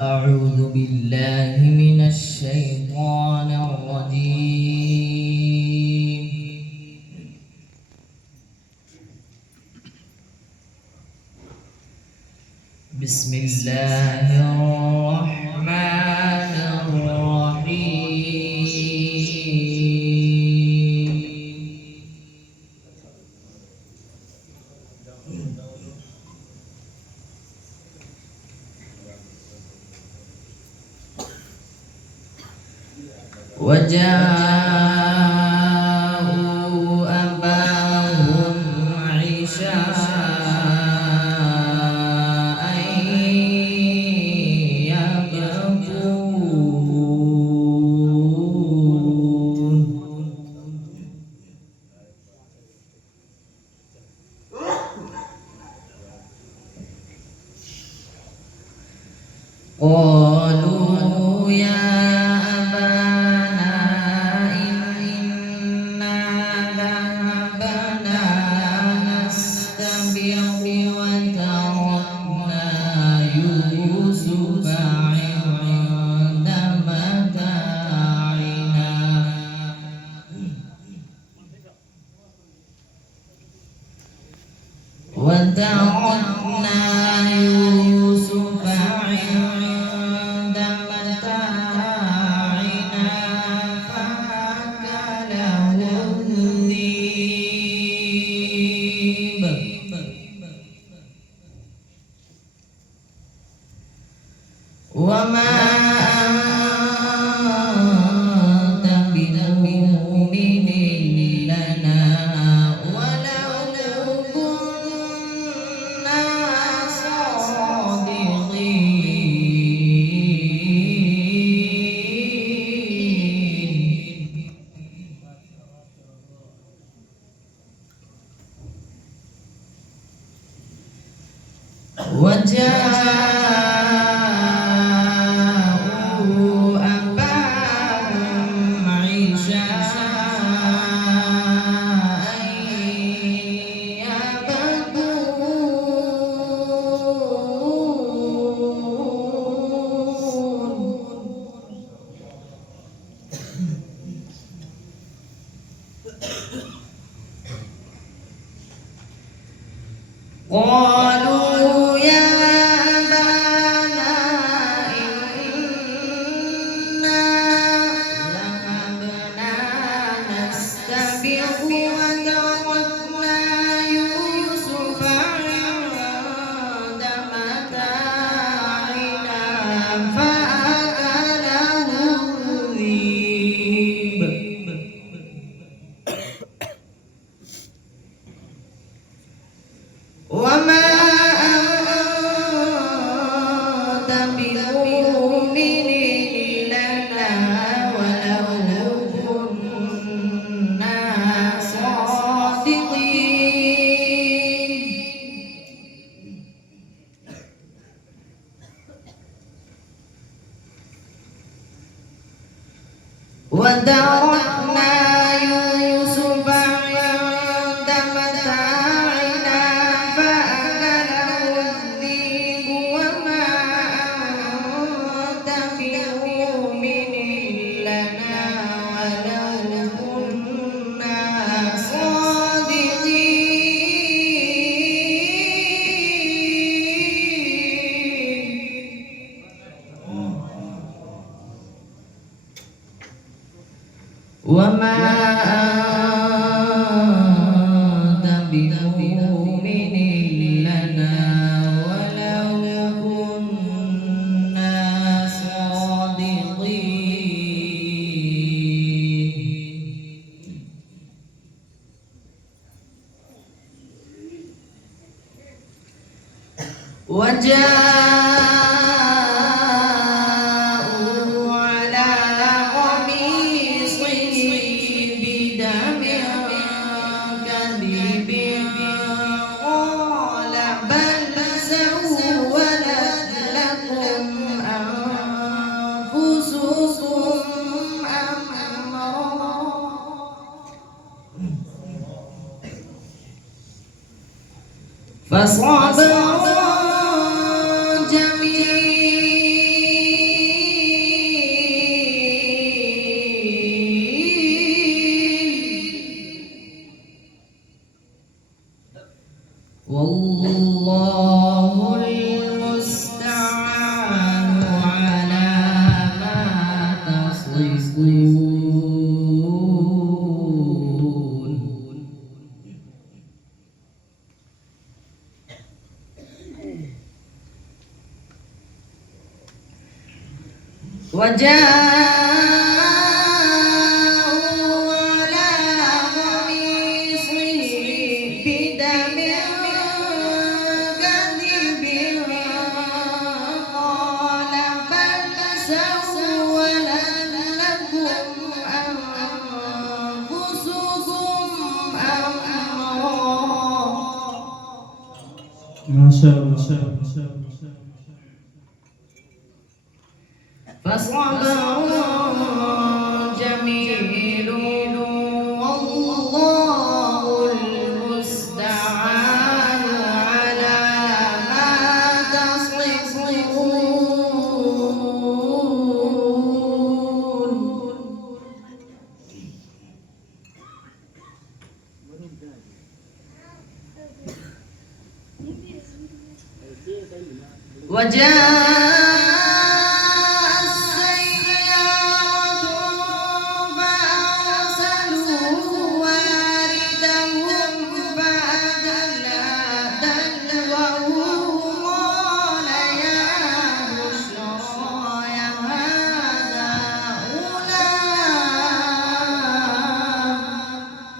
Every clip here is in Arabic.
أعوذ بالله من الشيطان الرجيم. بسم الله الرحمن الرحيم. وجاءوا أباهم عشاء يبكون. قالوا يا وتركنا يوسف عند متاعنا فأكله الذئب وما أنت بمؤمن لنا ولو كنا صادقين. وجاءوا أباهم عشاء يبكون. قالوا يا أبانا إنا ذهبنا نستبق وتركنا يوسف عند متاعنا فأكله الذئب وما أنت بمؤمن لنا ولو كنا صادقين. وتركنا يوسف عند متاعنا فأكله الذئب وما أنت بمؤمن لنا ولو كنا صادقين. وما أنت بمؤمن لنا ولو كنا صادقين. وجاءوا على قميصه بدم كذب قال بل سولت لكم أنفسكم أمرا فصبر جميل والله المستعان على ما تصفون. وجاءوا على قميصه بدم كذب قال بل سولت لكم أنفسكم أمرا. ما شاء الله. فصبر جميل والله المستعان على ما تصفون. وجاء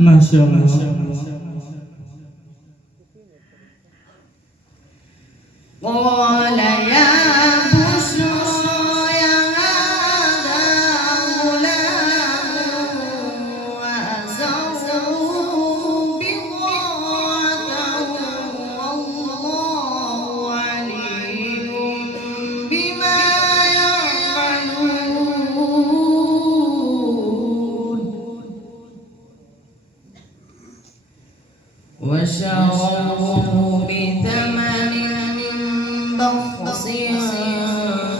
ما شاء الله. قال يا بشرى هذا غلام وأسروا بضاعته والله عليم بما يعملون. وشروه بثمن بخس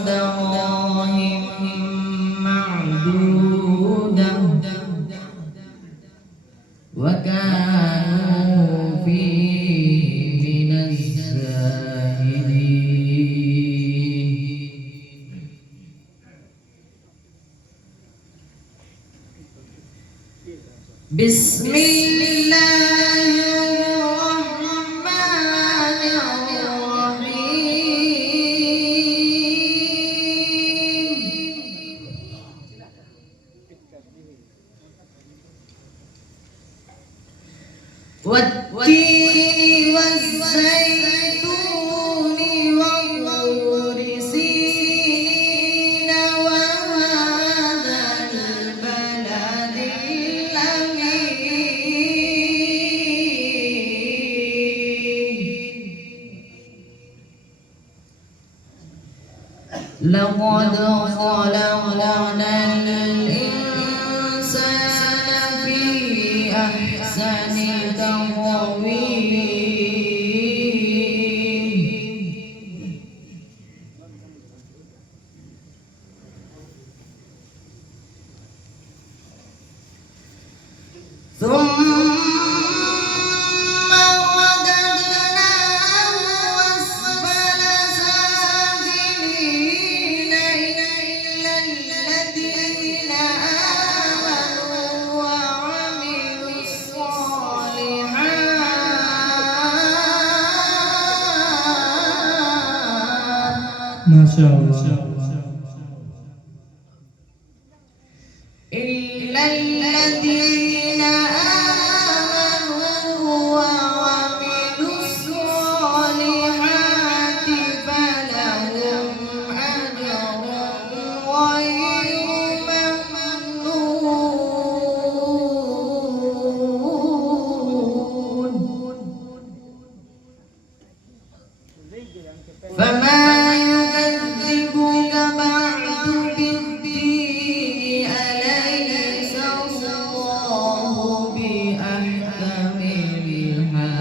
دراهم معدودة وكانوا فيه من الزاهدين. بسم الله والتين والزيتون وطور سينين وهذا البلد الأمين. لقد خلقنا الإنسان في أحسن تقويم. ثم رددناه أسفل سافلين إلا الذين آمنوا وعملوا الصالحات. ما شاء الله. إلا الذين آمنوا وعملوا الصالحات فلهم أجر غير ممنون. فما يكذبك بعد بالدين أليس الله بأحكم الحاكمين.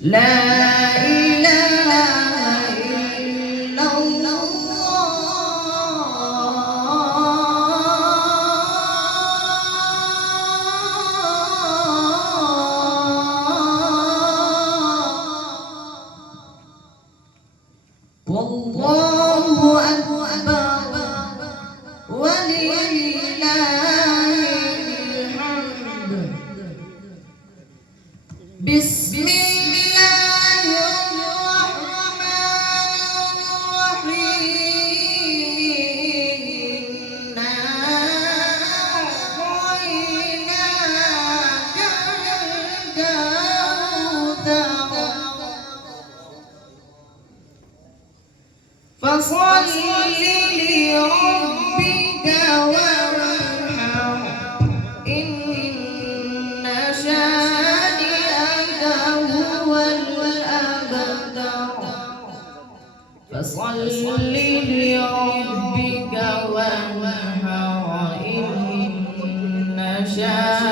لا إله إلا الله أكبر ولله الحمد. بسم الله الرحمن الرحيم. إنا أعطيناك الكوثر فصل لربك وانحر إن شانئك هو الأبتر. فصل لربك وانحر إن شانئك